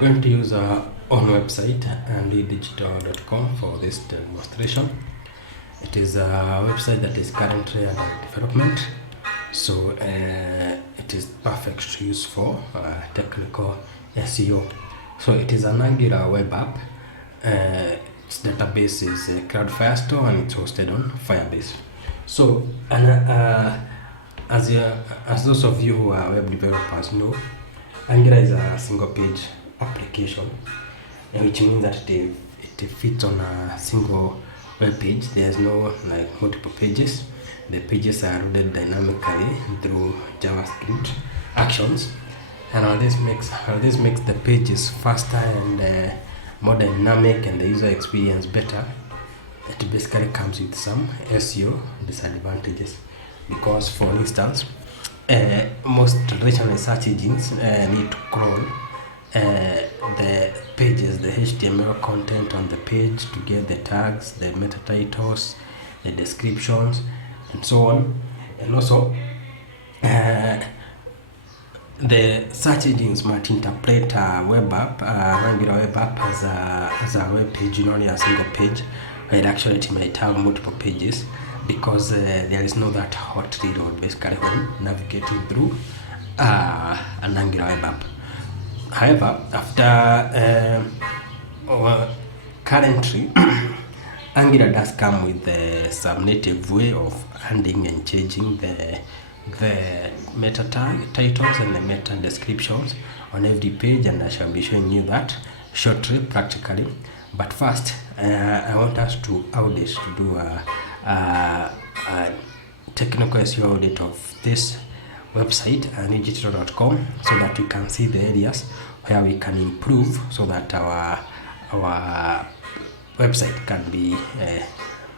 are going to use our own website, Unlid.com, for this demonstration. It is a website that is currently under development, so it is perfect to use for technical SEO. So it is an Angular web app. Its database is Cloudflare Store and it's hosted on Firebase. So as those of you who are web developers know, Angular is a single page application, which means that it fits on a single web page. There's no like multiple pages. The pages are loaded dynamically through JavaScript actions, and all this makes the pages faster and more dynamic, and the user experience better. It basically comes with some SEO disadvantages, because for instance, most traditional search engines need to crawl the pages, the HTML content on the page, to get the tags, the meta titles, the descriptions, and so on. And also the search engines might interpret a web app, Angular web app, as a web page, only a single page, but actually it might have multiple pages, because there is no that hot reload basically when navigating through an Angular web app. However, after currently Angular does come with some native way of adding and changing the meta titles and the meta descriptions on every page, and I shall be showing you that shortly practically. But first, I want us to audit, to do a technical SEO audit of this website, digital.com, so that we can see the areas where we can improve, so that our website can be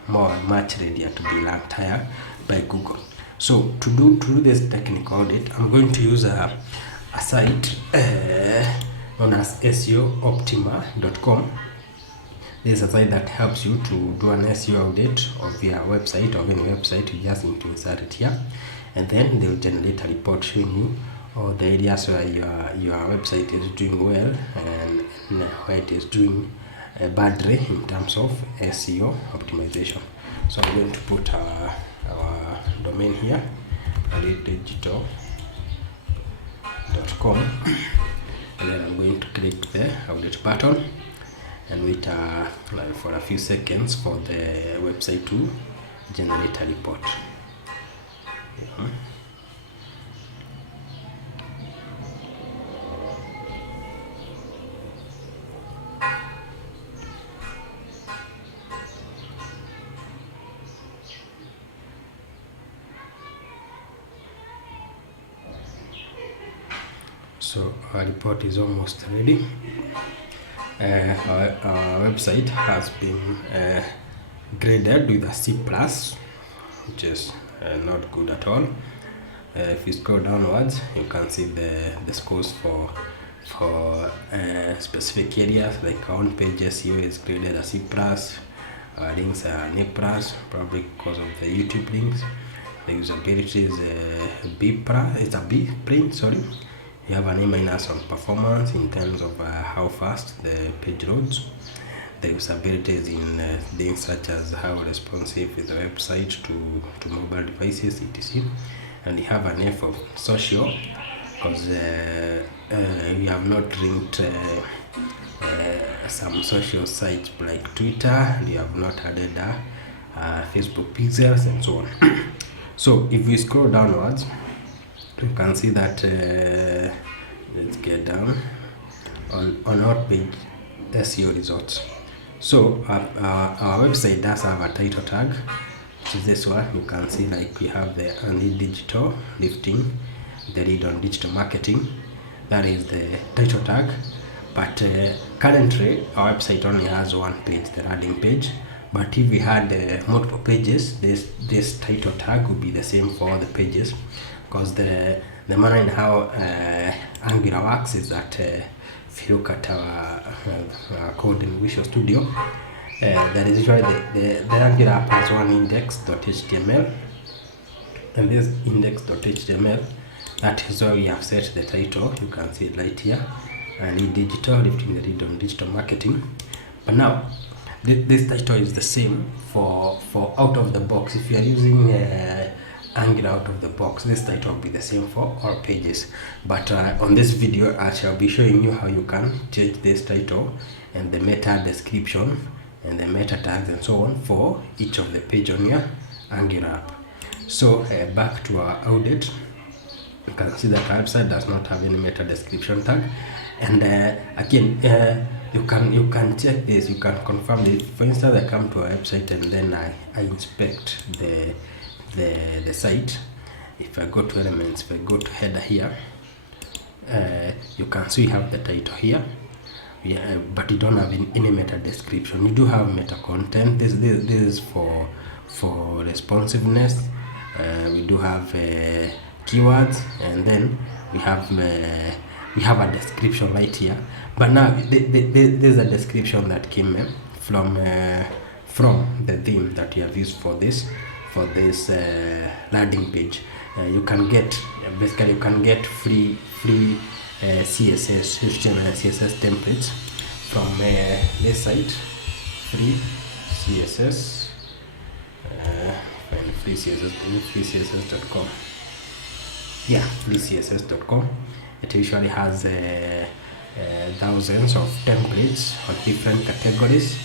much readier to be ranked higher by Google. So to do this technical audit, I'm going to use a site known as SEOoptima.com. This is a site that helps you to do an SEO audit of your website, of any website. You just need to insert it here, and then they will generate a report showing you all the areas where your website is doing well and where it is doing badly in terms of SEO optimization. So I'm going to put our domain here, digital.com, and then I'm going to click the audit button and wait for a few seconds for the website to generate a report. Yeah. So our report is almost ready. Our website has been graded with a C+, which is not good at all. If you scroll downwards, you can see the scores for specific areas, like our own page SEO is graded a C+, our links are an A+, probably because of the YouTube links. The usability is a B+, it's a B print, sorry. You have an A- on performance in terms of how fast the page loads. The usability is in things such as how responsive is the website to mobile devices, etc. And you have an F of social, because we have not linked some social sites like Twitter, and you have not added Facebook pixels and so on. So if we scroll downwards, you can see that let's get down on our page SEO results. So our website does have a title tag, which is this one. You can see like we have the Unlid digital lifting the lead on digital marketing. That is the title tag. But currently our website only has one page, the landing page. But if we had multiple pages, this title tag would be the same for all the pages, because the manner in how Angular works is that if you look at our code in Visual Studio, there is usually the Angular app has one index.html, and this index.html, that is where we have set the title. You can see it right here. Unlid Digital, lifting the lead on digital marketing. But now this title is the same for out of the box. If you are using Angular out of the box, this title will be the same for all pages. But on this video, I shall be showing you how you can change this title and the meta description and the meta tags and so on for each of the page on your Angular app. So back to our audit, you can see that our website does not have any meta description tag, and again you can check this, you can confirm this. For instance, I come to our website and then I inspect the site. If I go to elements, if I go to header here, you can see we have the title here. Yeah, but you don't have any meta description. You do have meta content. This is for responsiveness. We do have keywords, and then we have a description right here. But now there's a description that came from the theme that you have used for this landing page. You can get free CSS, HTML and CSS templates from this site, free CSS, freecss.com. Yeah, freecss.com. It usually has thousands of templates on different categories,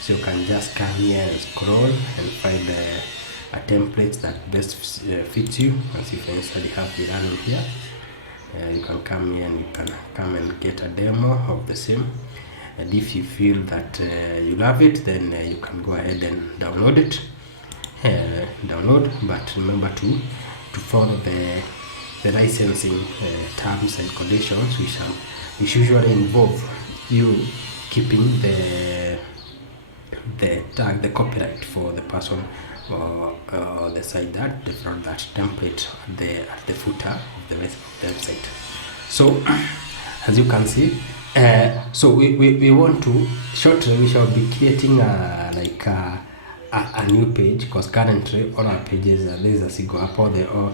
so you can just come here and scroll and find a template that best fits you. And see, for instance, you have the running here. You can come here and you can come and get a demo of the same, and if you feel that you love it, then you can go ahead and download it. But remember to follow the licensing terms and conditions, which usually involve you keeping the tag, the copyright for the person or the site that developed that template at the footer of the website. So as you can see, so we want to shortly, we shall be creating a new page, because currently all our pages there's a single app, or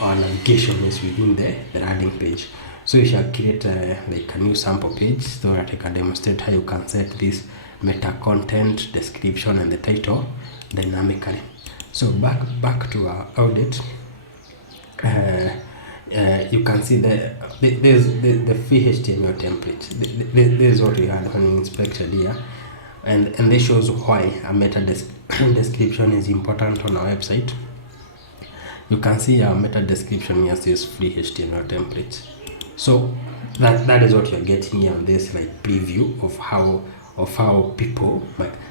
navigation is within the landing page. So we shall create a new sample page so that I can demonstrate how you can set this meta content, description and the title dynamically. So back to our audit. You can see there's the free HTML template. This is what we had when we inspected here, and this shows why a meta description is important on our website. You can see our meta description here says free HTML template. So that is what you're getting here on this preview of how people,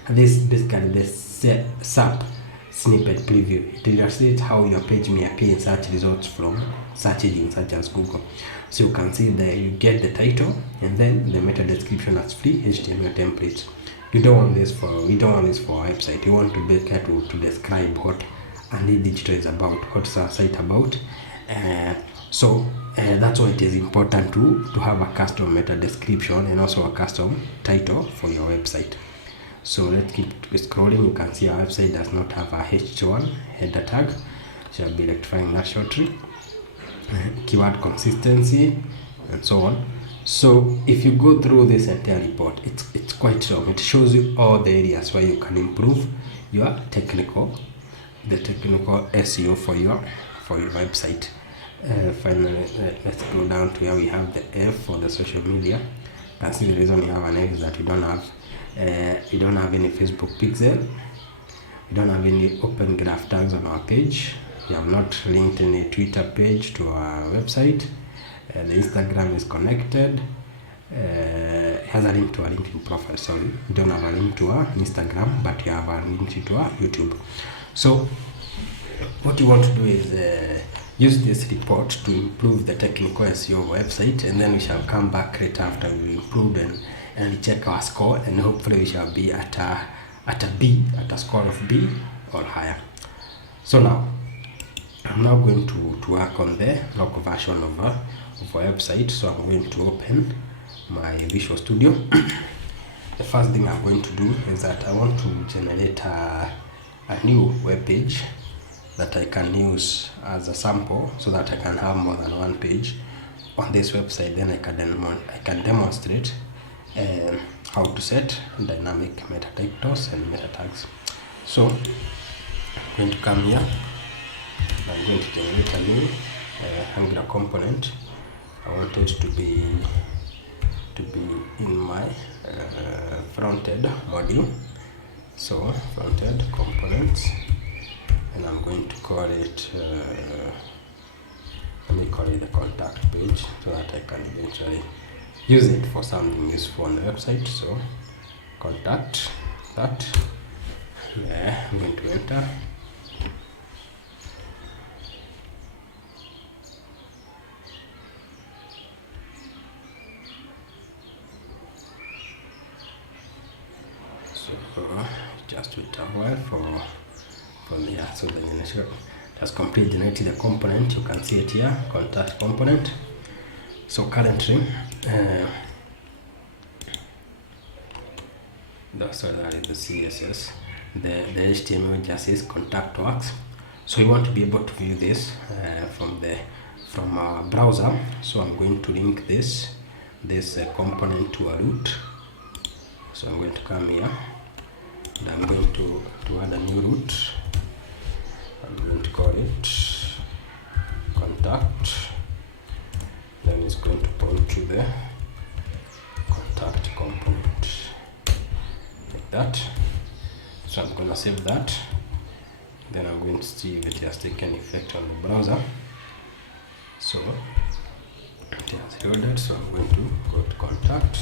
this basically the SERP snippet preview. It illustrates how your page may appear in search results from search engines such as Google. So you can see that you get the title and then the meta description as free HTML template. We don't want this for our website. You want to basically to describe what Unlid Digital is about, what's our site about. So that's why it is important to have a custom meta description and also a custom title for your website. So let's keep scrolling. You can see our website does not have a H1 header tag. Shall be rectifying that shortly. Keyword consistency and so on. So if you go through this entire report, it's quite long. It shows you all the areas where you can improve your technical SEO for your website. Finally, let's go down to where we have the F for the social media. You can see the reason we have an F is that we don't have any Facebook pixel, we don't have any open graph tags on our page, we have not linked any Twitter page to our website, the Instagram is connected, it has a link to our LinkedIn profile. Sorry, we don't have a link to our Instagram, but you have a link to our YouTube. So what you want to do is use this report to improve the technical SEO website, and then we shall come back right after we improved and check our score, and hopefully we shall be at a score of B or higher. So now I'm now going to work on the local version of our website. So I'm going to open my Visual Studio. The first thing I'm going to do is that I want to generate a new web page that I can use as a sample, so that I can have more than one page on this website, then I can demonstrate how to set dynamic meta titles and meta tags. So I'm going to come here. I'm going to generate a new Angular component. I want it to be in my front-end module. So front-end components, and I'm going to call it let me call it the contact page, so that I can eventually use it for something useful on the website. So contact that. Yeah, I'm going to enter. So just wait a while for the so the initial has completely generated the component. You can see it here, contact component. So currently that is the CSS. The HTML just says contact works. So you want to be able to view this from a browser. So I'm going to link this component to a root. So I'm going to come here and I'm going to add a new root. I'm going to call it contact. Then it's going to point to the contact component like that. So I'm going to save that. Then I'm going to see if it has taken effect on the browser. So it has loaded. So I'm going to go to contact.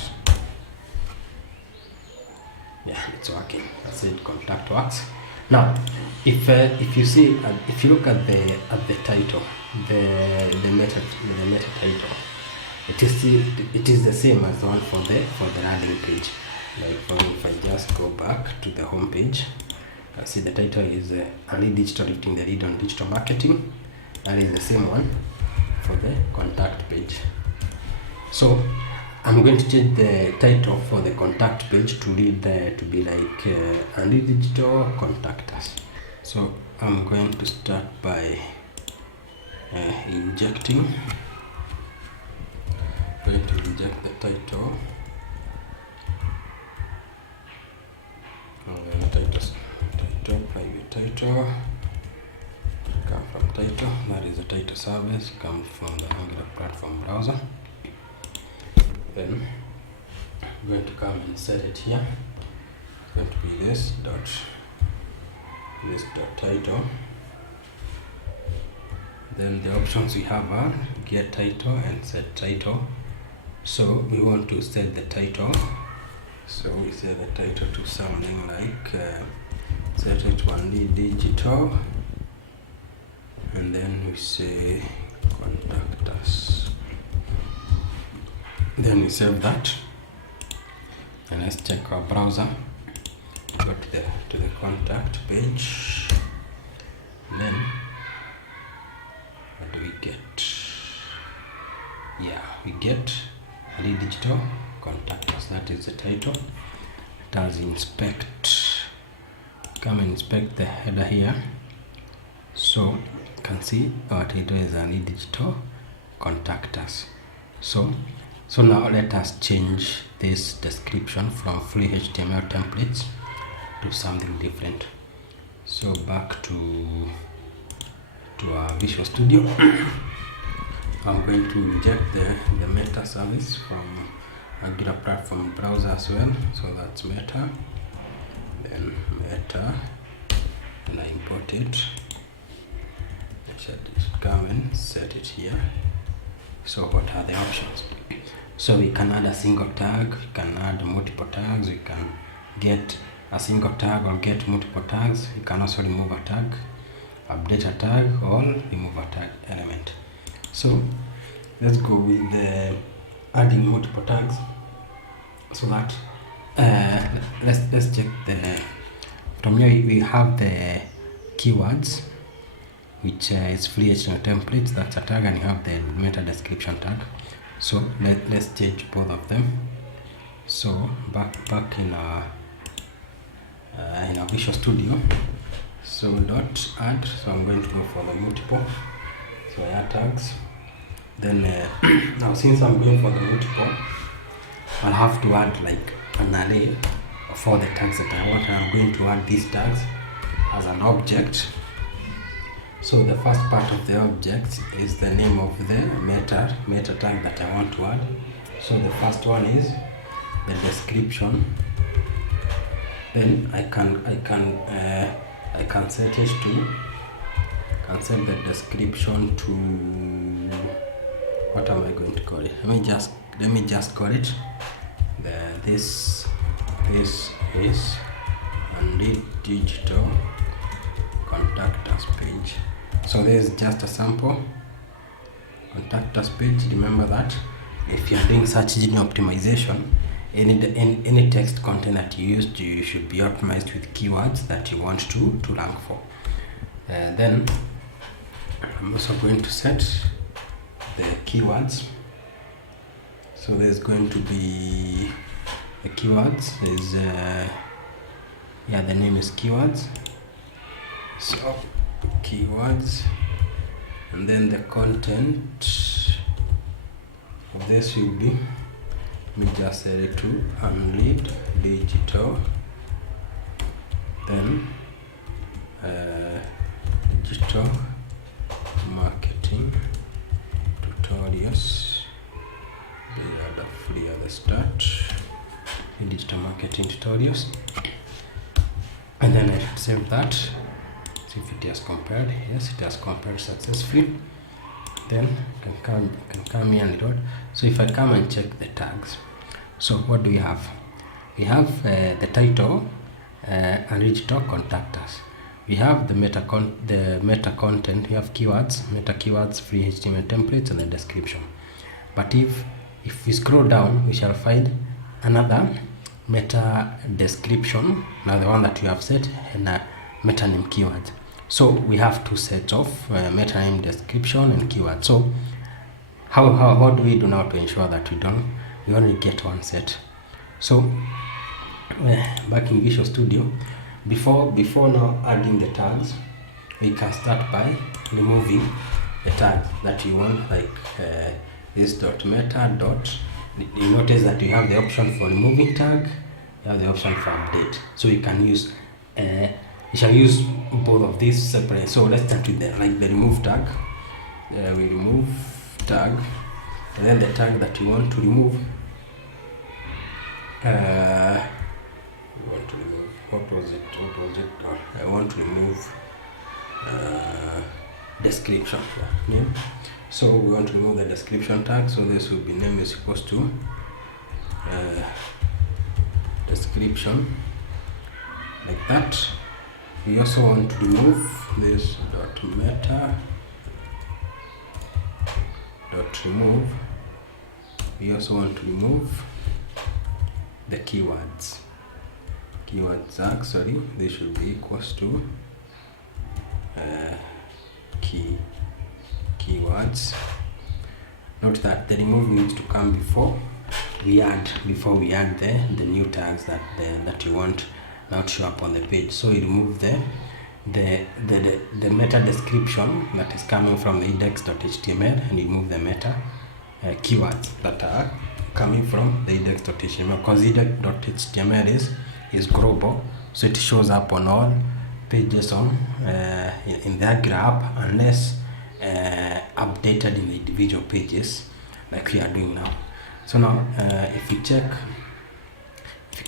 Yeah, it's working. That's it. Contact works. Now, if you see, if you look at the title, the meta title, it is the same as the one for the landing page. Like if I just go back to the home page, I see the title is Unlid Digital, lifting the lead on digital marketing. That is the same one for the contact page. So I'm going to change the title for the contact page to be like Unlid Digital Contact Us. So I'm going to start by injecting. I'm going to inject the title. Private title. Come from title. That is the title service. Come from the Angular platform browser. Then I'm going to come and set it here. It's going to be this dot title. Then the options we have are get title and set title. So we want to set the title. So we set the title to something like set it to Unlid Digital, and then we say contact us. Then we save that, and let's check our browser. Go to the contact page, and then what do we get? Yeah, we get Unlid Digital Contact Us. That is the title. It has inspect. Come and inspect the header here. So you can see our title is Unlid Digital Contact Us. So now let us change this description from free HTML templates to something different. So back to our Visual Studio. I'm going to inject the meta service from Angular platform browser as well. So that's meta, then meta, and I import it. I should come and set it here. So what are the options? So we can add a single tag, we can add multiple tags, we can get a single tag or get multiple tags. We can also remove a tag, update a tag, or remove a tag element. So let's go with adding multiple tags. So that let's check from here we have the keywords, which is free HTML templates. That's a tag, and you have the meta description tag. So let's change both of them. So back in our Visual Studio. So dot add. So I'm going to go for the multiple. So I add tags. Then now since I'm going for the multiple, I'll have to add like an array of all the tags that I want, and I'm going to add these tags as an object. So the first part of the object is the name of the meta tag that I want to add. So the first one is the description. Then I can set it to, set the description to, what am I going to call it? Let me just call it this is Unlid digital contact us page. So there's just a sample contact us page. Remember that if you're doing search engine optimization, any text content that you use, you should be optimized with keywords that you want to rank for. Then I'm also going to set the keywords. So there's going to be the keywords is the name is keywords. So keywords, and then the content of this will be, let me just set it to Unlid digital, then digital marketing tutorials. They are free at the start, digital marketing tutorials, and then I should save that. See if it has compared. Yes, it has compared successfully. Then I can come here and reload. So if I come and check the tags, so what do we have? We have the title and digital contact us. We have the meta content. We have keywords, meta keywords, free HTML templates, and the description. But if we scroll down, we shall find another meta description, now the one that we have set, and a meta name keyword. So we have two sets of meta name description and keyword. So how do we do now to ensure that we only get one set? So back in Visual Studio, before now adding the tags, we can start by removing the tags that you want, like this dot meta dot. You notice that you have the option for removing tag, you have the option for update. So you can use we shall use both of these separate. So let's start with the remove tag. We remove tag, and then the tag that you want to remove. What was it? I want to remove description. Yeah. So we want to remove the description tag. So this will be name is equals to description, like that. We also want to remove this dot meta dot remove. We also want to remove the keywords. Keywords actually they should be equals to keywords. Note that the remove needs to come before we add the new tags that you want now to show up on the page. So you remove the meta description that is coming from the index.html, and you remove the meta keywords that are coming from the index.html, because index.html is global, so it shows up on all pages on in the graph, unless updated in the individual pages like we are doing now. So now if you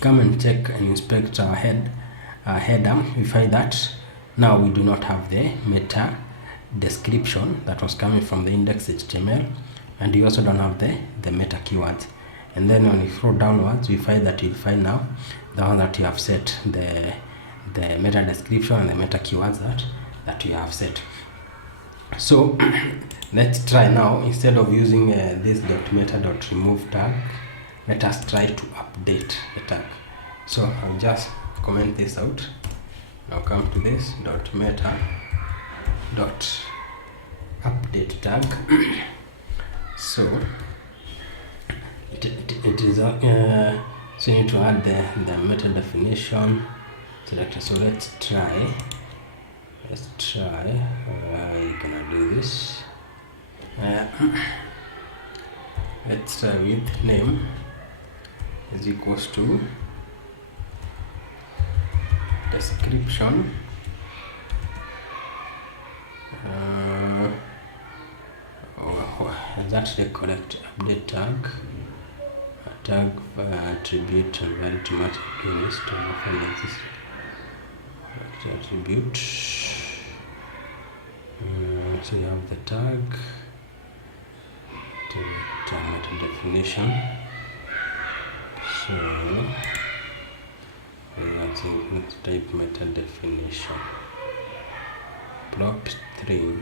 come and check and inspect our header, we find that now we do not have the meta description that was coming from the index.html, and you also don't have the meta keywords. And then when you scroll downwards, we find that you'll find now the one that you have set, the meta description and the meta keywords that you have set. So let's try now, instead of using this .meta.remove tag, let us try to update the tag. So I'll just comment this out. Now come to this .meta.update tag. So it is so you need to add the meta definition selector. So let's try how are you gonna do this. Let's try with name is equals to description, that's the correct update tag, attribute and value to match units to often exist attribute. So you have the tag, meta definition. So let's type meta definition. Prop 3.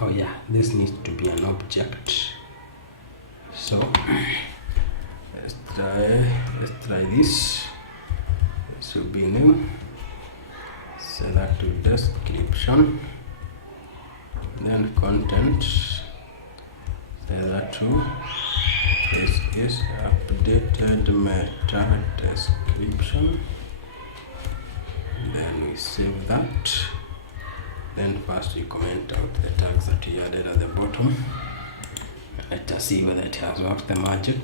Oh yeah, this needs to be an object. So let's try this. This will be new. Set that to description. Then content. Set that to this is updated meta description. Then we save that. Then first we comment out the tags that we added at the bottom. Let us see whether it has worked the magic.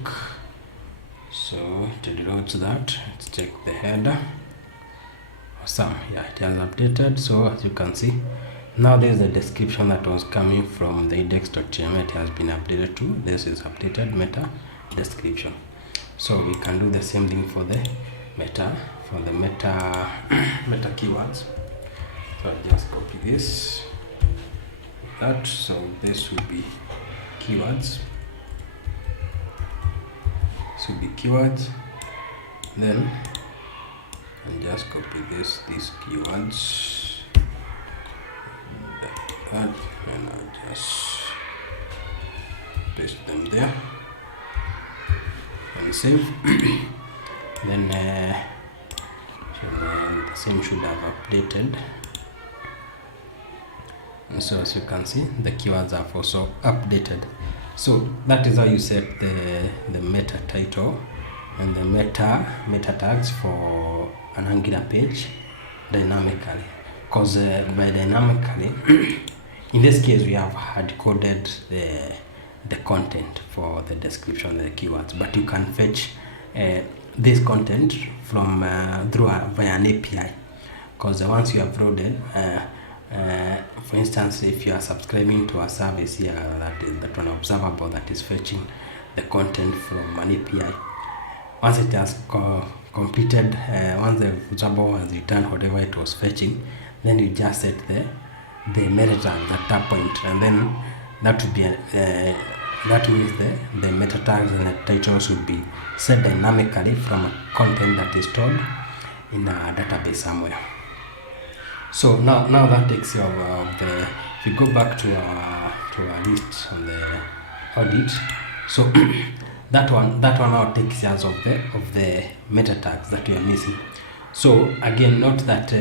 So it reloads that. Let's check the header. Awesome. Yeah, it has updated. So as you can see, now this is the description that was coming from the index.html. It has been updated to this is updated meta description. So we can do the same thing for the meta meta keywords. So I'll just copy this, that, so this will be keywords. This will be keywords. Then I'll just copy these keywords, that, and I'll just paste them there and save. Then the same should have updated. And so as you can see, the keywords are also updated. So that is how you set the meta title and the meta tags for an Angular page dynamically. Because by dynamically, in this case we have hard coded the content for the description, the keywords, but you can fetch this content from via an API. Because once you have loaded, for instance, if you are subscribing to a service here that one observable that is fetching the content from an API, once it has completed, once the observable has returned whatever it was fetching, then you just set the meta tags at that point, and then that would be that means the meta tags and the titles will be set dynamically from content that is stored in a database somewhere. So now that takes care of the. If you go back to our list on the audit, so that one now takes care of the meta tags that we are missing. So again, note that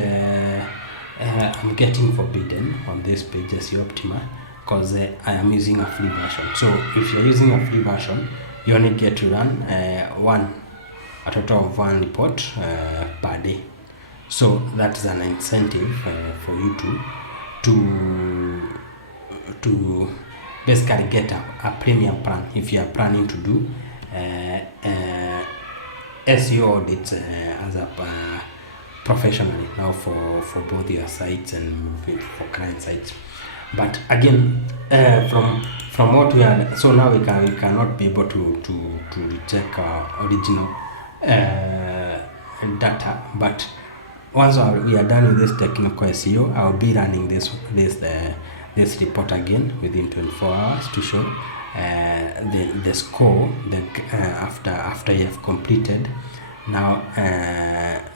I'm getting forbidden on this page SEO Optima because I am using a free version. So if you're using a free version, you only get to run a total of one report per day. So that's an incentive for you to basically get a premium plan if you are planning to do SEO audits as a professionally now for both your sites and for client sites. But again, from what we are, so now we cannot be able to recheck our original data, but once we are done with this technical SEO, I'll be running this report again within 24 hours to show the score after you have completed now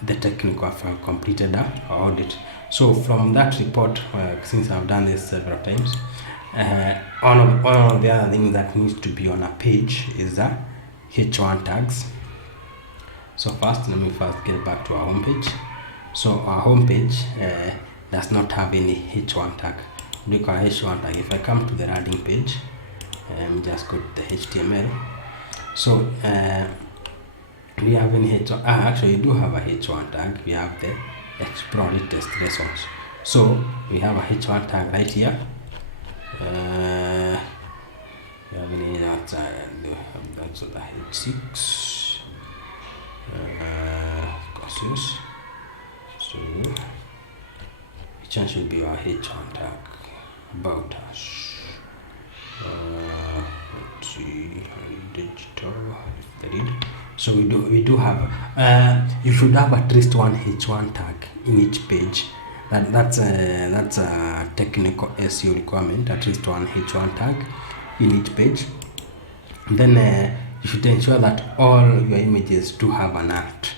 the technical have completed our audit. So from that report, since I've done this several times, one of the other things that needs to be on a page is the H1 tags. So let me get back to our homepage. So our homepage does not have any H1 tag. Look at H1 tag. If I come to the landing page, just go to the HTML. So we have any H1. Actually, we do have a H1 tag. We have the explore test results. So we have a H1 tag right here. We have any outside, and we have that's the H6 courses. So which one should be our H1 tag? About us. Let's see, digital. So we do have. You should have at least one H1 tag in each page. That's a technical SEO requirement. At least one H1 tag in each page. Then you should ensure that all your images do have an alt.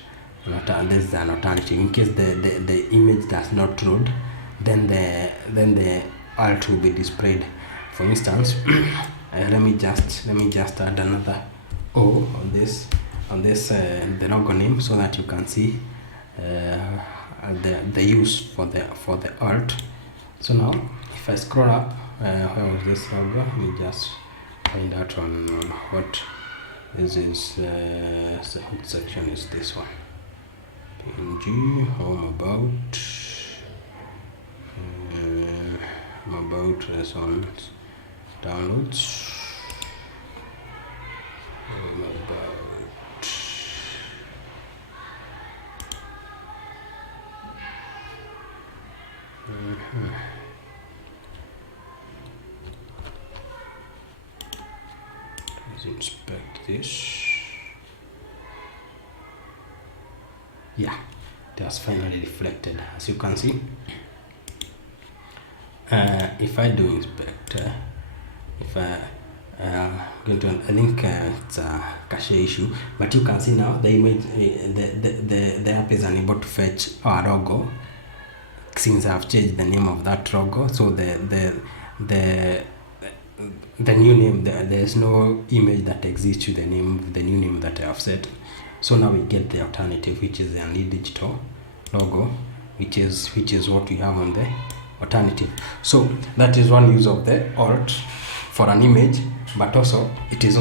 This is an alternative. In case the image does not load, then the alt will be displayed. For instance, let me just add another O on this the logo name, so that you can see the use for the alt. So now if I scroll up, where was this logo? Let me just find out on what this is. Which section is this one? PNG, home about results, downloads, home about. Let's inspect this. Yeah, it has finally reflected, as you can see. If I do inspect, if I going to, I think it's a cache issue, but you can see now the image, the app is unable to fetch our logo since I've changed the name of that logo. So the new name, there's no image that exists with the new name that I have set. So now we get the alternative, which is the Unlid digital logo, which is what we have on the alternative. So that is one use of the alt for an image, but also this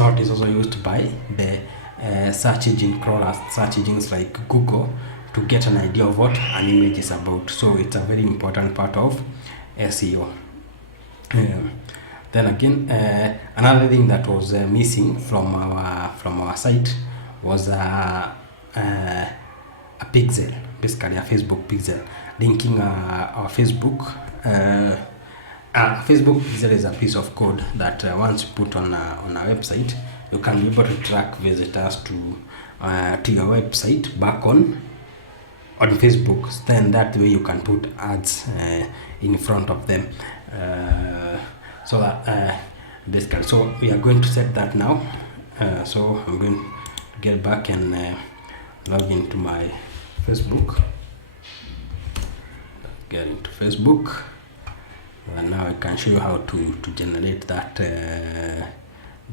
alt is also used by the search engine crawlers, search engines like Google, to get an idea of what an image is about. So it's a very important part of SEO. Then again, another thing that was missing from our site was a pixel, basically a Facebook pixel, linking our Facebook. Facebook pixel is a piece of code that once you put on a website, you can be able to track visitors to your website back on Facebook. Then that way you can put ads in front of them. So that basically, so we are going to set that now. So I'm going to get back and log into my Facebook. Get into Facebook, and now I can show you how to generate that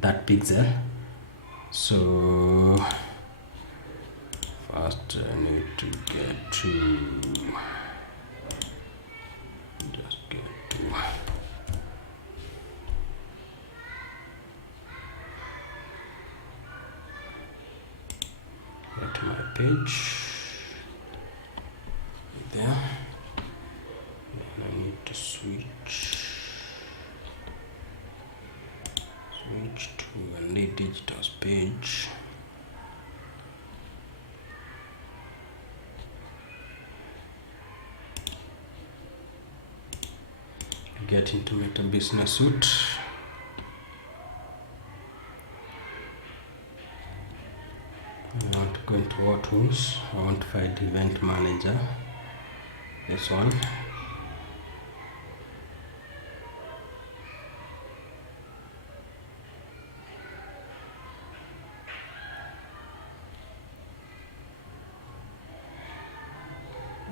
that pixel. So first I need to get to my page there. Then I need to switch to Unlid digital's page. Get into Meta Business Suite. I want to go into All Tools. I want to find Event Manager. This one.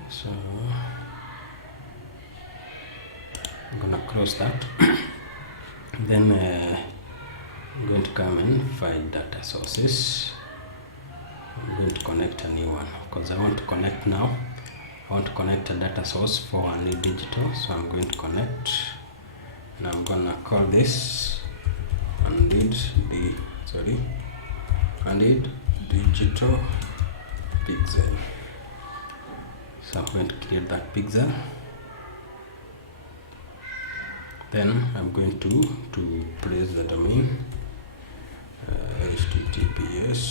So I'm gonna close that. Then I'm going to come and find data sources. I'm going to connect a new one because I want to connect now. I want to connect a data source for Unlid digital. So I'm going to connect, and I'm gonna call this Unlid digital pixel. So I'm going to create that pixel. Then I'm going to place the domain https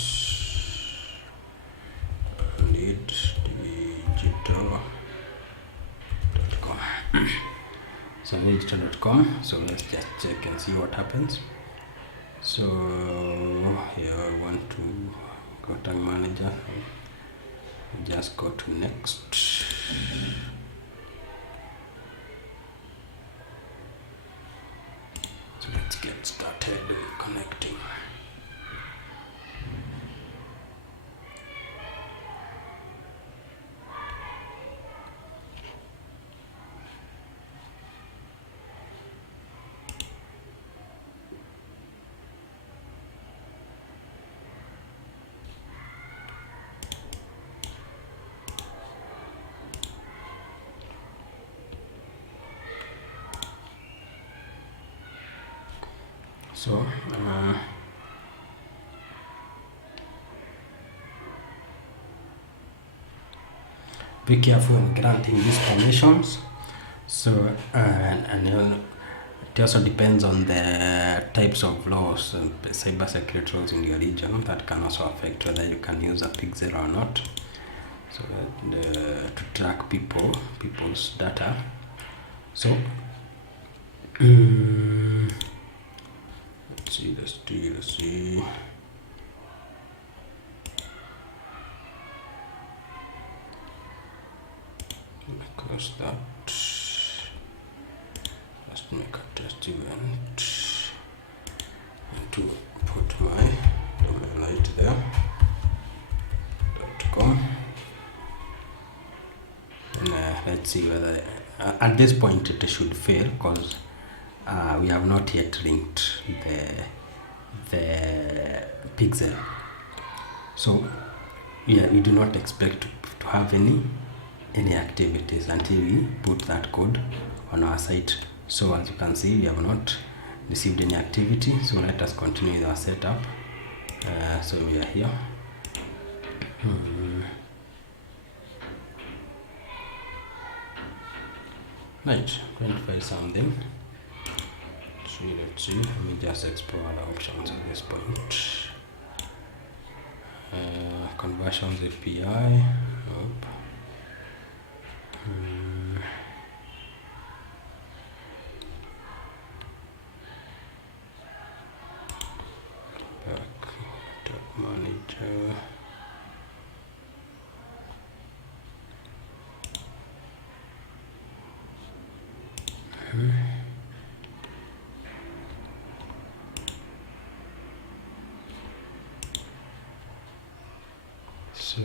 unlid.digital.com. So unlid.digital.com. So let's just check and see what happens. So here I want to go tag manager. Just go to next. So let's get started with connecting. So be careful in granting these permissions. So and it also depends on the types of laws and cyber security laws in your region that can also affect whether you can use a pixel or not. So to track people's data. So let's see. Because that, let's make a test event to put my domain right there .com, and let's see whether at this point it should fail because we have not yet linked the pixel. So yeah, we do not expect to have any activities until we put that code on our site. So as you can see, we have not received any activity. So let us continue with our setup. So we are here. Right, going to find something. Let's see. Let me just explore the options at this point. Conversions API. Nope. Back tag manager. So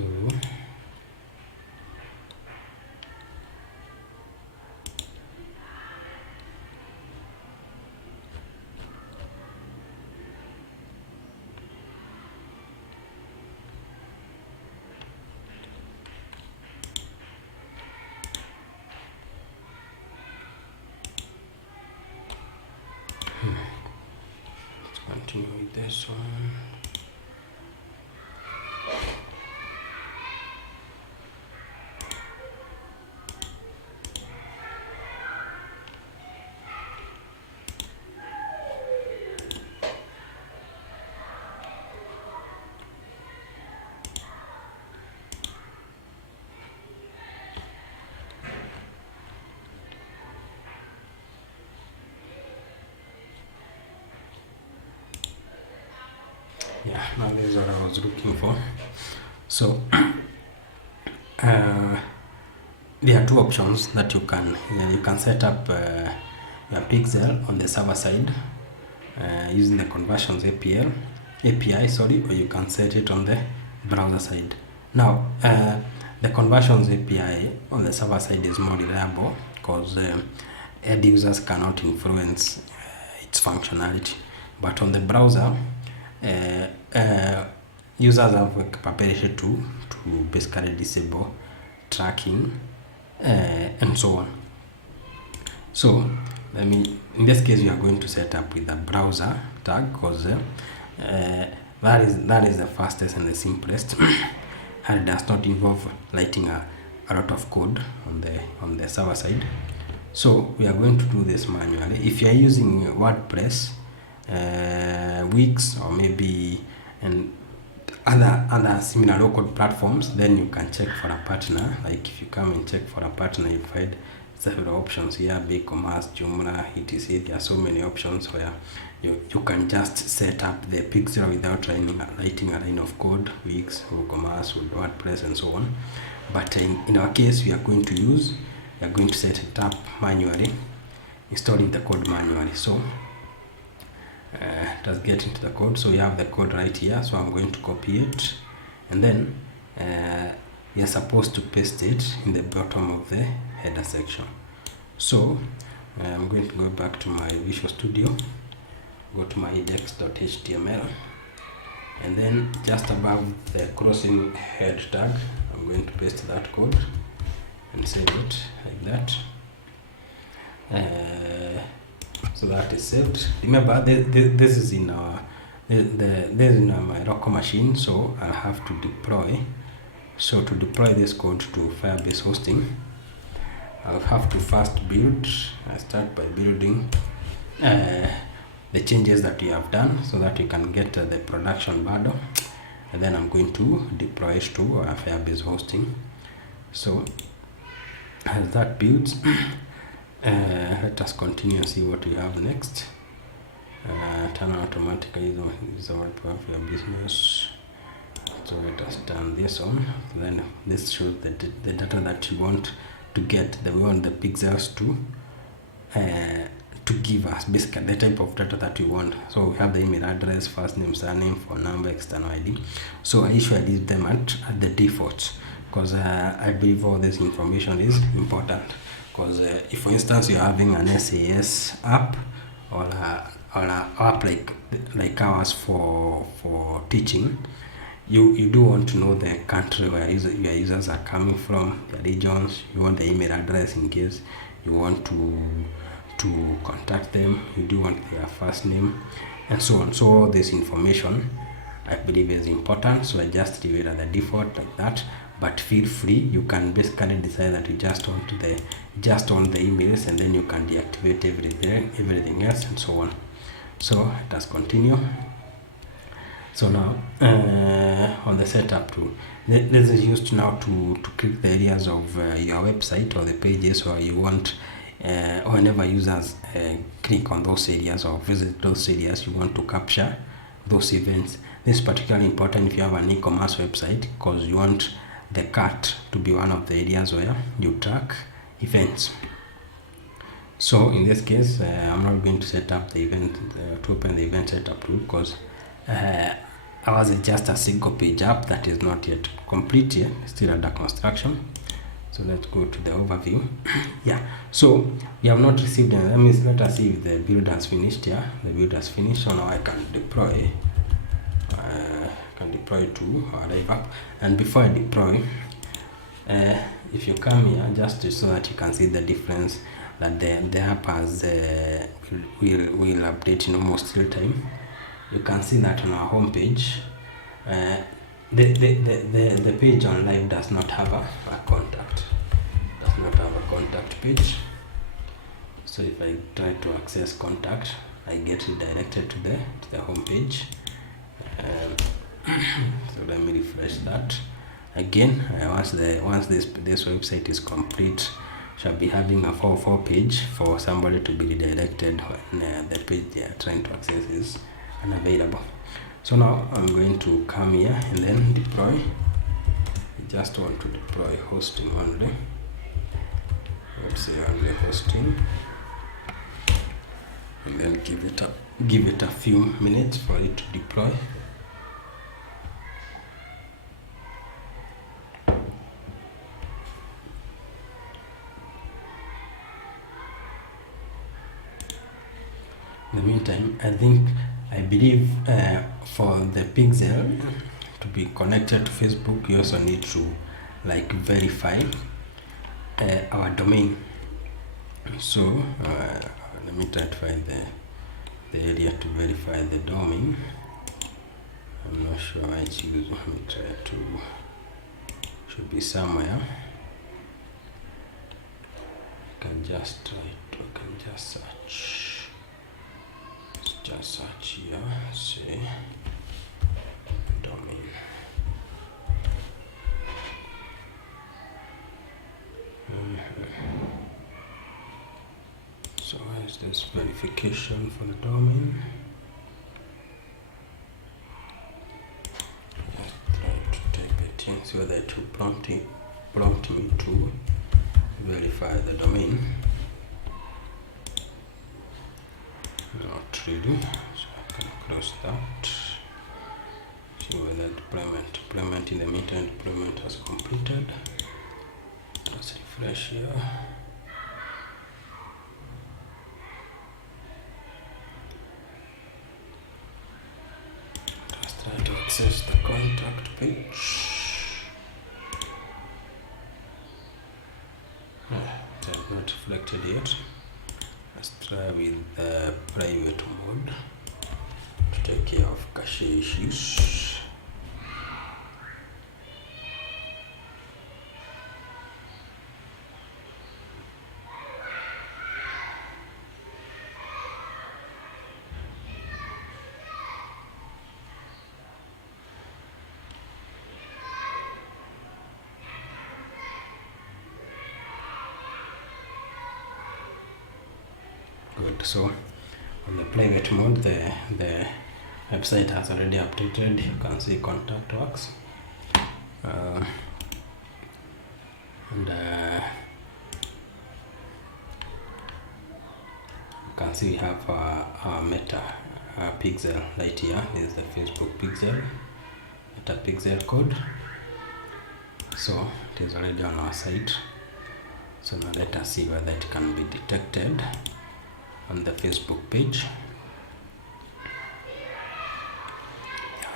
let's continue with this one. Yeah, now this is what I was looking for. So there are two options that you can set up your pixel on the server side using the conversions API, sorry, or you can set it on the browser side. Now the conversions API on the server side is more reliable because end users cannot influence its functionality, but on the browser users have a capability to basically disable tracking and so on. So in this case, you are going to set up with a browser tag because that is the fastest and the simplest and it does not involve writing a lot of code on the server side. So we are going to do this manually. If you are using WordPress, Wix, or maybe and other similar local platforms, then you can check for a partner. Like if you come and check for a partner, you find several options here: BigCommerce, Joomla, etc. There are so many options where you can just set up the pixel without writing a line of code. Wix, WooCommerce, WordPress, and so on. But in our case, we are going to set it up manually, installing the code manually. So let's get into the code. So we have the code right here, so I'm going to copy it, and then you're supposed to paste it in the bottom of the header section. So I'm going to go back to my Visual Studio, go to my index.html, and then just above the crossing head tag, I'm going to paste that code and save it like that. So that is saved. Remember, this is in our this is in my local machine, so I'll have to deploy. So to deploy this code to Firebase hosting, I'll have to first build. I start by building the changes that we have done, so that we can get the production bundle, and then I'm going to deploy it to Firebase hosting. So as that builds, let us continue and see what we have next. Turn on automatically is our part of your business. So let us turn this on. Then this shows the data that you want to get. We want the pixels to give us basically the type of data that we want. So we have the email address, first name, surname, phone number, external ID. So I usually leave them at the default, because I believe all this information is important. Because if, for instance, you're having an SAS app or a app like ours for teaching, you do want to know the country where your users are coming from, the regions. You want the email address in case you want to contact them. You do want their first name and so on. So all this information I believe is important, so I just leave it at the default like that. But feel free, you can basically decide that you just want the emails, and then you can deactivate everything else and so on. So let us continue. So now on the setup tool, this is used now to click the areas of your website or the pages where you want, or whenever users click on those areas or visit those areas, you want to capture those events. This is particularly important if you have an e-commerce website, because you want the cart to be one of the areas where you track events. So in this case, I'm not going to set up the event to open the event setup tool, because ours is just a single page app that is not yet complete yet, still under construction. So let's go to the overview. Yeah, so we have not received any. Let us see if the build has finished. Yeah, the build has finished, so now I can deploy. To our live app. And before I deploy, if you come here, just so that you can see the difference that the app has will update in almost real time. You can see that on our home page, the page on live does not have a contact page. So if I try to access contact, I get redirected to the home page. So let me refresh that again. Once this website is complete, shall be having a 404 page for somebody to be redirected when the page they are trying to access is unavailable. So now I'm going to come here and then deploy. I just want to deploy hosting only. Let's say only hosting, and then give it a few minutes for it to deploy. In the meantime, I believe for the pixel to be connected to Facebook, you also need to verify our domain. So let me try to find the area to verify the domain. I'm not sure why it's used. Let me try to, should be somewhere. can just search. Let's just search here. Say domain. So where's this verification for the domain? Just try to type it in so that it will prompt me to verify the domain. Not really, so I can close that. See whether deployment in the meantime, deployment has completed. Let's refresh here. Let's try to access the contact page. It has not reflected yet. Let's try with the private mode to take care of cache issues. Good. So on the private mode, the website has already updated. You can see contact works, and you can see we have our meta pixel right here. This is the Facebook pixel, meta pixel code. So it is already on our site. So now let us see whether it can be detected on the Facebook page.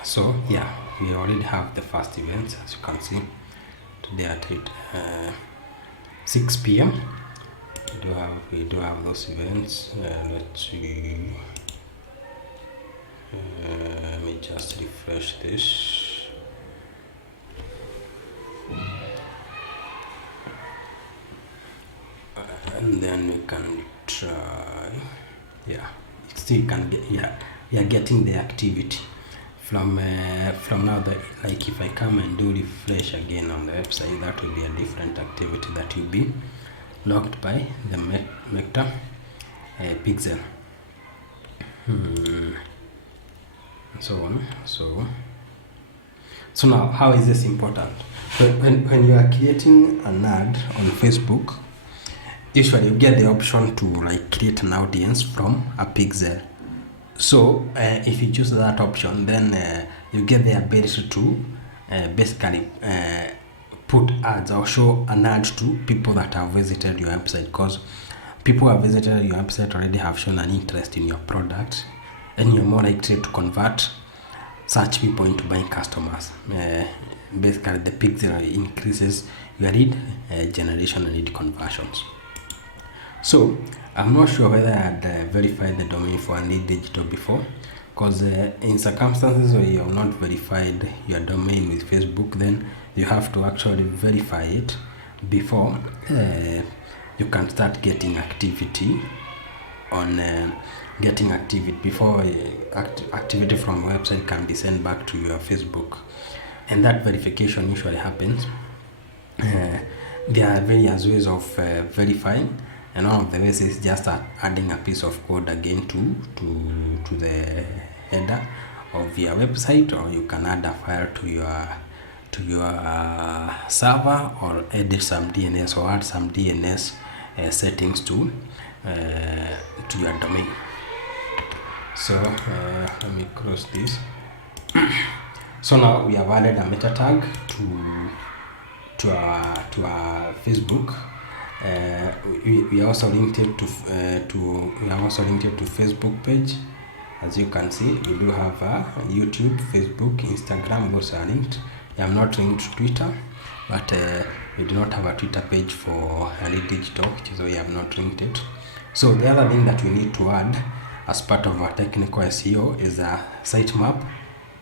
So yeah, we already have the first events, as you can see today at 6 p.m. we do have those events. Let's see, let me just refresh this. And then we can try, yeah, still can get, yeah, we are getting the activity from now. That, like, if I come and do refresh again on the website, that will be a different activity that will be logged by the meta pixel, so on. So now, how is this important? When you are creating an ad on Facebook, usually you get the option to like create an audience from a pixel. So if you choose that option, then you get the ability to basically put ads or show an ad to people that have visited your website, because people who have visited your website already have shown an interest in your product, and you're more likely to convert such people into buying customers. Basically, the pixel increases your lead generation and lead conversions. So I'm not sure whether I had verified the domain for Unlid Digital before, because in circumstances where you have not verified your domain with Facebook, then you have to actually verify it before you can start getting activity on before activity from a website can be sent back to your Facebook. And that verification usually happens. There are various ways of verifying, and one of the ways is just adding a piece of code again to the header of your website, or you can add a file to your server, or edit some DNS or add some DNS settings to your domain. So let me close this. So now we have added a meta tag to our Facebook. We also linked it to Facebook page. As you can see, we do have YouTube, Facebook, Instagram. Those are linked. We have not linked to Twitter, but we do not have a Twitter page for Unlid Digital, which is why we have not linked it. So the other thing that we need to add as part of our technical SEO is a sitemap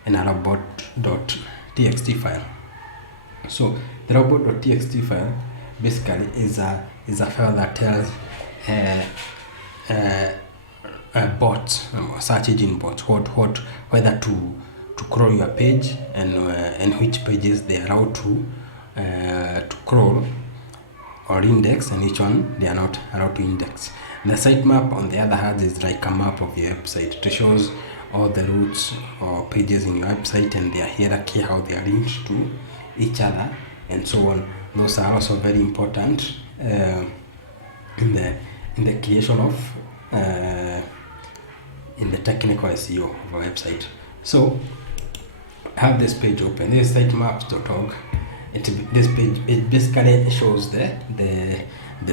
and a robot.txt file. So the robot.txt file basically is a file that tells bots, search engine bots, what whether to crawl your page and which pages they are allowed to crawl or index, and which one they are not allowed to index. The sitemap, on the other hand, is like a map of your website. It shows all the routes or pages in your website and their hierarchy, how they are linked to each other, and so on. Those are also very important in the creation of in the technical SEO of a website. So I have this page open. This is sitemaps.org. This page, it basically shows the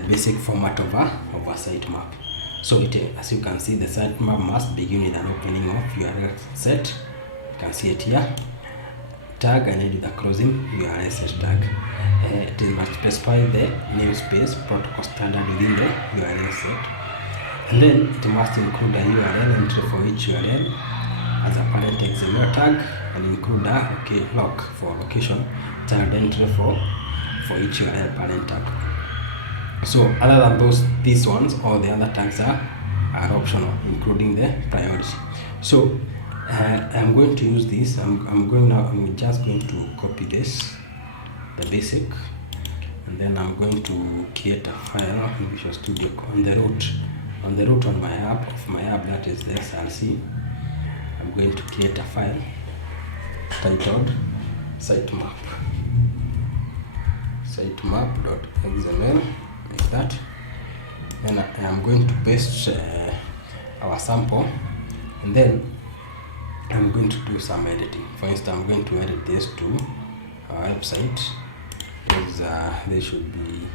basic format of a sitemap. So as you can see, the sitemap must begin with an opening of URL set. You can see it here. Tag, and then with a closing URL set tag. It must specify the namespace protocol standard within the URL set. And then it must include a URL entry for each URL as a parent XML tag, and include a lock for location child entry for each URL parent tag. So other than these ones, all the other tags are optional, including the priority. So I'm going to use this. I'm just going to copy this, the basic, and then I'm going to create a file in Visual Studio on the root on my app that is the SRC. I'm going to create a file titled sitemap.xml, like that. Then I am going to paste our sample, and then I'm going to do some editing. For instance, I'm going to edit this to our website, because there should be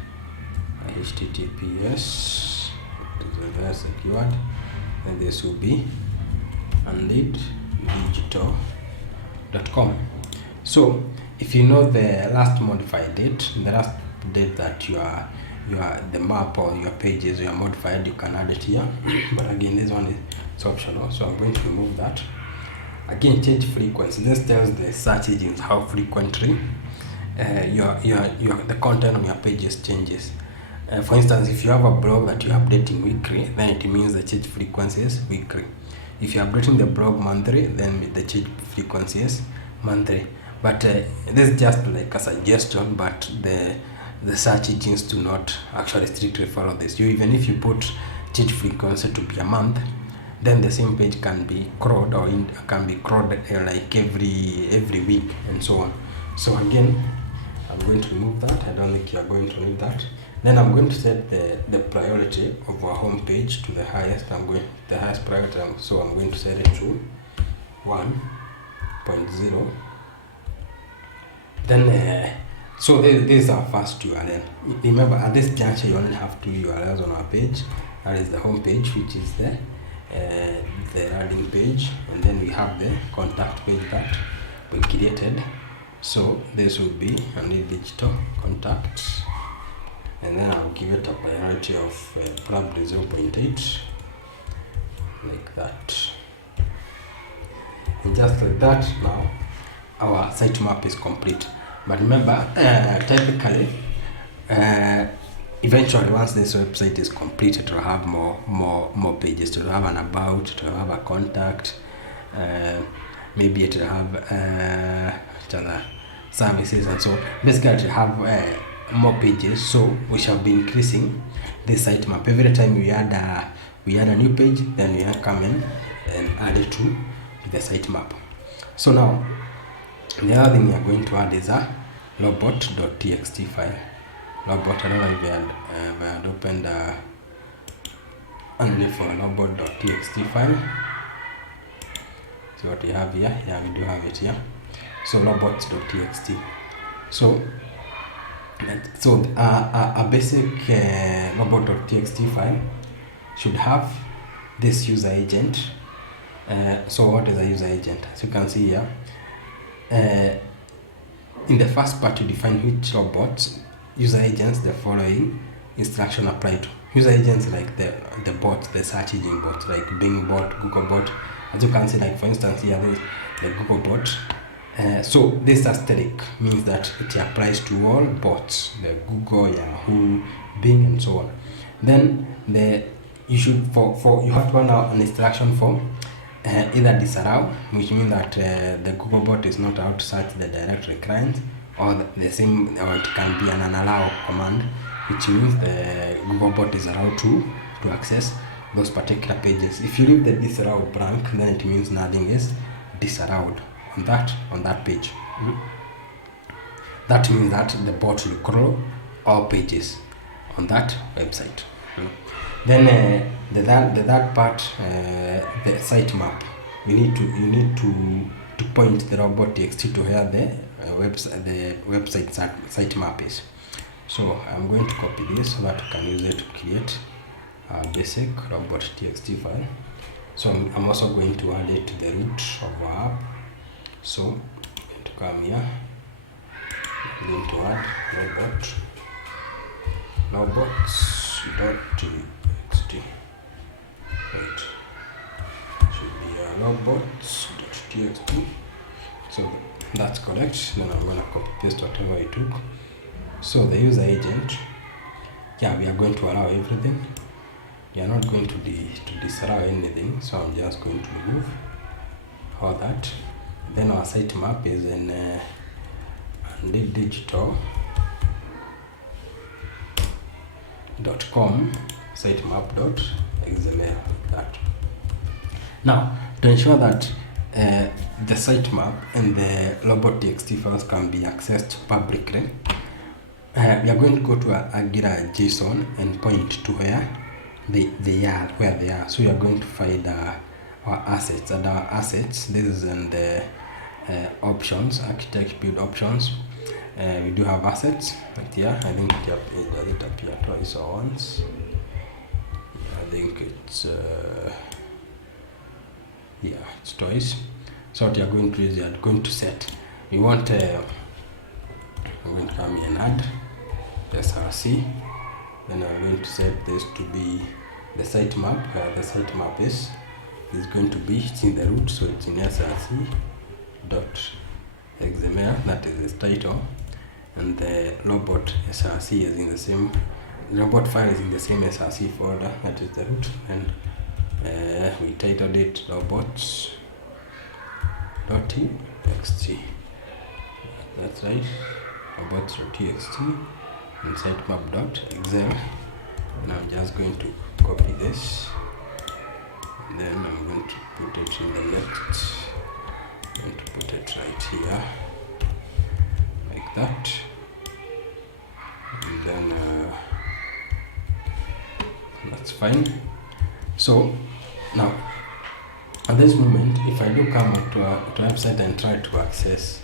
HTTPS, it is very secured, and this will be unliddigital.com. So if you know the last modified date, that the map or your pages you are modified, you can add it here. But again, this one is optional, so I'm going to remove that. Again, change frequency. This tells the search engines how frequently the content on your pages changes. For instance, if you have a blog that you're updating weekly, then it means the change frequency is weekly. If you're updating the blog monthly, then the change frequency is monthly. But this is just like a suggestion, but the search engines do not actually strictly follow this. Even if you put change frequency to be a month, then the same page can be crawled can be crawled like every week, and so on. So again, I'm going to remove that. I don't think you are going to need that. Then I'm going to set the priority of our home page to the highest. The highest priority, so I'm going to set it to 1.0. Then so this is our first URL. Remember, at this juncture you only have two URLs on our page. That is the home page, which is the landing page, and then we have the contact page that we created. So this will be Unlid digital contacts, and then I'll give it a priority of probably 0.8, like that. And just like that, now our sitemap is complete. But remember, typically, eventually, once this website is complete, it will have more pages. It will have an about, it will have a contact, maybe it will have services, and so basically it will have more pages. So we shall be increasing this sitemap every time we add a new page. Then we come in and add it to the sitemap. So now the other thing we are going to add is a Robot.txt file. Robot, I don't know if I had opened only for Robot.txt file. So what we have here, we do have it here. So Robots.txt. So a basic Robot.txt file should have this user agent. So what is a user agent? As you can see here, in the first part you define which robots user agents the following instruction apply to. User agents like the bots, the search engine bots, like Bing bot, Google bot. As you can see, like for instance here, there is the Google bot. So this asterisk means that it applies to all bots, the Google, Yahoo, Bing, and so on. Then you should for you have to run an instruction for either disallow, which means that the Google bot is not allowed to search the directory client, or the same, or it can be an allow command, which means the Google bot is allowed to access those particular pages. If you leave the disallow blank, then it means nothing is disallowed on that page. That means that the bot will crawl all pages on that website. Then the third part, the sitemap. You need to point the Robots.txt to where the website sitemap is. So I'm going to copy this so that I can use it to create a basic Robots.txt file. So I'm also going to add it to the root of our app. So I'm going to come here. I'm going to add robots.txt. Right. Should be a robots.txt. So that's correct. Then I'm gonna copy paste whatever I took. So the user agent, we are going to allow everything. We are not going to disallow anything. So I'm just going to remove all that. Then our sitemap is in Unlid digital.com sitemap.xml. That. Now, to ensure that the sitemap and the Robots.txt files can be accessed publicly, we are going to go to a Angular JSON and point to where they are. So we are going to find our assets, and our assets, this is in the options, architect build options. We do have assets right here. I think it appear twice or once. I think it's it's twice. So what you are going to do is you are going to set. We want I'm going to come here and add SRC. Then I'm going to set this to be the sitemap. Where the sitemap is going to be, it's in the root, so it's in src.xml. That is the title, and the robot src is in the same. The robot file is in the same src folder. That is the root, and we titled it robots.txt. That's right, robots.txt and sitemap.xml. And I'm just going to copy this, and then I'm going to put it in the next. I'm going to put it right here, like that, and then that's fine. So now at this moment, if I do come up to a website and try to access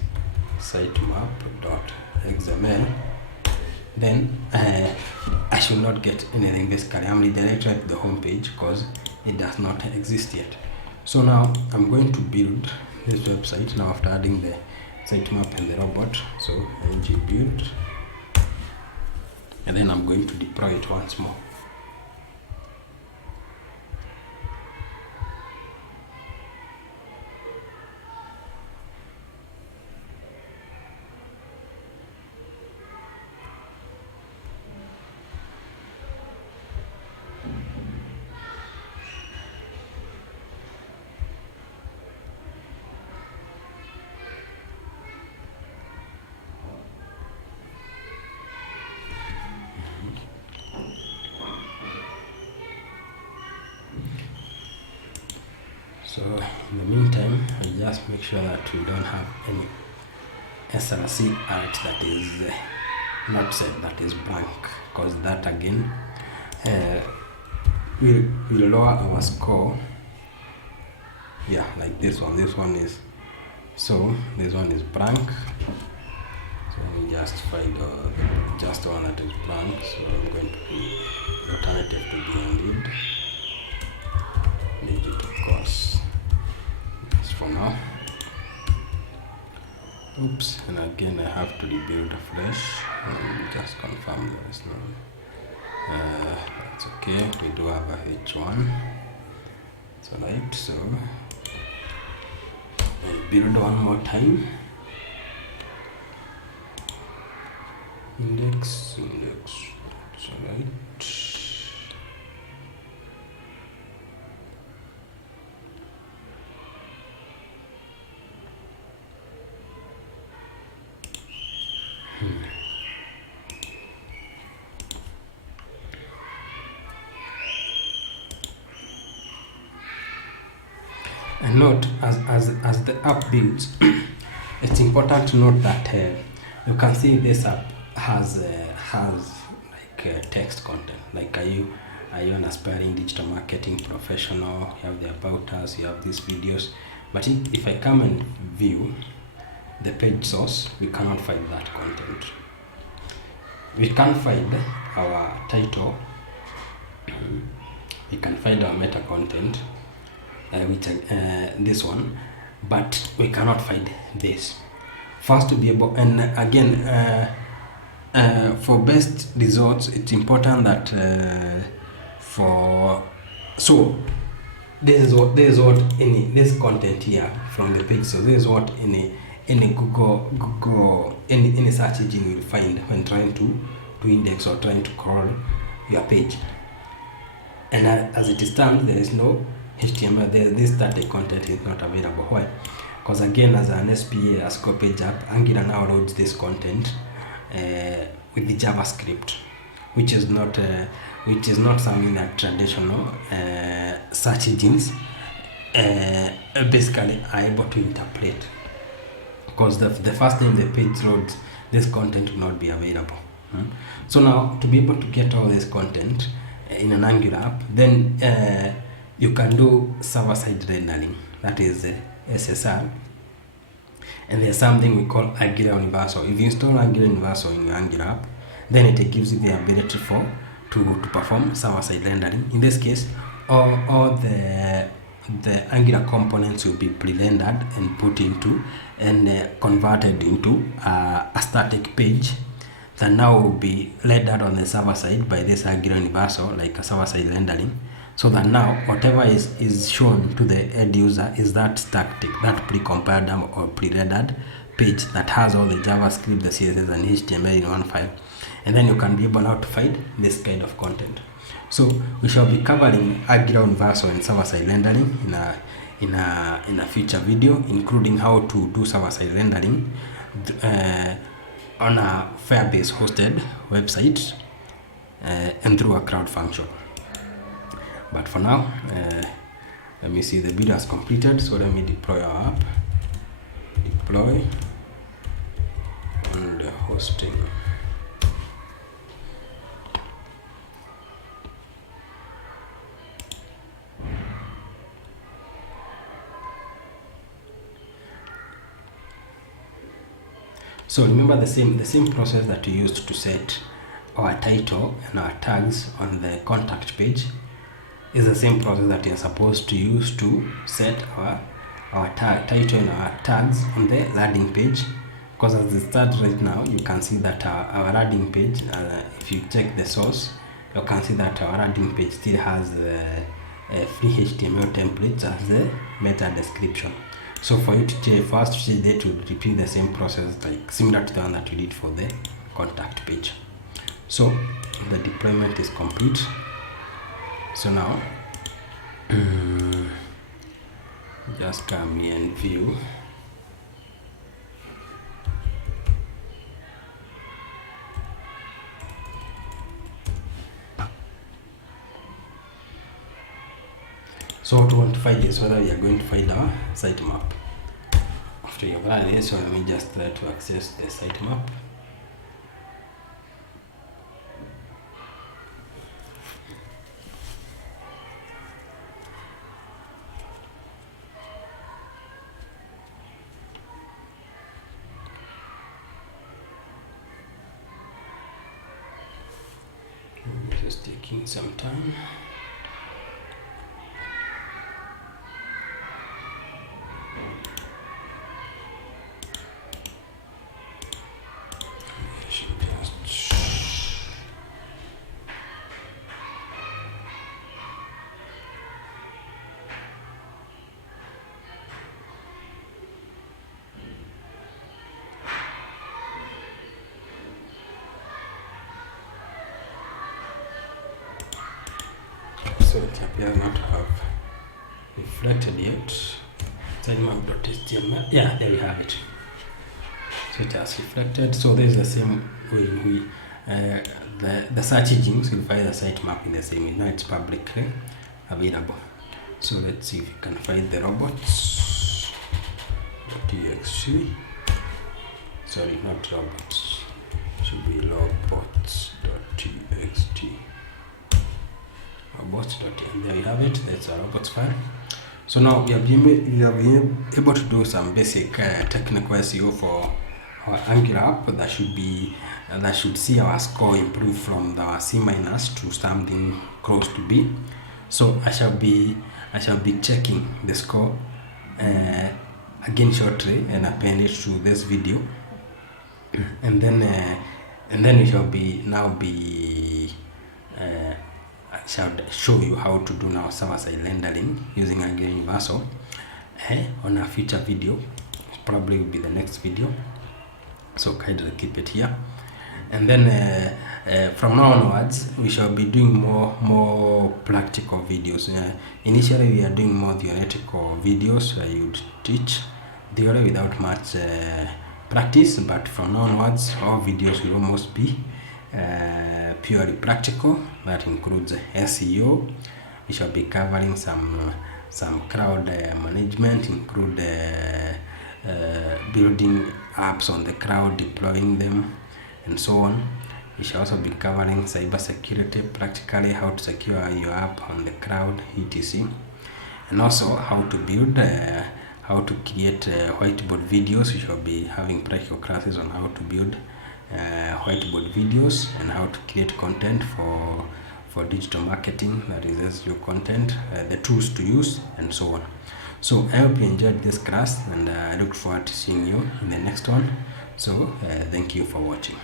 sitemap.xml, then I should not get anything. Basically, I'm redirected to the home page because it does not exist yet. So now I'm going to build this website now after adding the sitemap and the robot. So ng build, and then I'm going to deploy it once more. So in the meantime, I just make sure that we don't have any SRC art that is not set, that is blank, because that again will lower our score. Yeah, like this one. This one is blank. So we just find just one that is blank. So I'm going to put alternative to be Unlid digital course. For now. Oops, and again I have to rebuild afresh and just confirm there is no. That's okay. We do have a H1. It's alright. So I build one more time. Index. That's all right. And note, as the app builds, it's important to note that you can see this app has like text content. Like, are you an aspiring digital marketing professional? You have the about us, you have these videos. But if I come and view the page source, we cannot find that content. We can't find our title. We can find our meta content, which this one, but we cannot find this. First, to be able, and again, for best results, it's important that this is what in this content here from the page. So this is what in a Google any search engine will find when trying to index or trying to crawl your page. And as it stands, there is no HTML. This static content is not available. Why? Because again, as an SPA, a score page app, Angular now loads this content with the JavaScript, which is not something that traditional search engines basically are able to interpret. Because the first time the page loads, this content will not be available. So now, to be able to get all this content in an Angular app, then you can do server-side rendering, that is SSR. And there's something we call Angular Universal. If you install Angular Universal in your Angular app, then it gives you the ability to perform server-side rendering. In this case, all the Angular components will be pre-rendered and put into and converted into a static page that now will be rendered on the server side by this Angular Universal, like a server-side rendering, so that now whatever is shown to the end user is that static, that pre-compiled or pre-rendered page that has all the JavaScript, the CSS, and HTML in one file. And then you can be able now to find this kind of content. So we shall be covering Angular Universal and server-side rendering in a future video, including how to do server-side rendering on a Firebase hosted website and through a crowd function. But for now, let me see, the video has completed, so let me deploy our app. Deploy and hosting. So remember the same process that we used to set our title and our tags on the contact page is the same process that we are supposed to use to set our title and our tags on the landing page. Because as it starts right now, you can see that our landing page, if you check the source, you can see that our landing page still has the free HTML templates as the meta description. So for you to change, for us to change it, to repeat the same process, like similar to the one that we did for the contact page. So the deployment is complete. So now just come here and view. So what we want to find is whether we are going to find our sitemap. After you've done this, so let me just try to access the sitemap. This is taking some time. so it appears not to have reflected yet. Sitemap.html, yeah, there we have it. So it has reflected. So there's the same way we the search engines will find the sitemap in the same way. Now it's publicly available. So let's see if you can find the Robots.txt. Sorry, not robots. Should be robots.txt. Robots.txt. There you have it. That's a robots file. So now we have been able to do some basic technical SEO for our Angular app that should see our score improve from the C- to something close to B. So I shall be checking the score again shortly and append it to this video, and then we shall I shall show you how to do now server-side rendering using Angular Universal on a future video. Probably will be the next video, so kindly keep it here. And then from now onwards, we shall be doing more practical videos. Initially, we are doing more theoretical videos where you teach theory without much practice, but from now onwards, all videos will almost be purely practical. That includes SEO. We shall be covering some cloud management, include building apps on the cloud, deploying them, and so on. We shall also be covering cyber security, practically how to secure your app on the cloud, etc. And also how to build, how to create whiteboard videos. We shall be having practical classes on how to build whiteboard videos and how to create content for digital marketing, that is SEO content, the tools to use, and so on. So I hope you enjoyed this class, and I look forward to seeing you in the next one. So thank you for watching.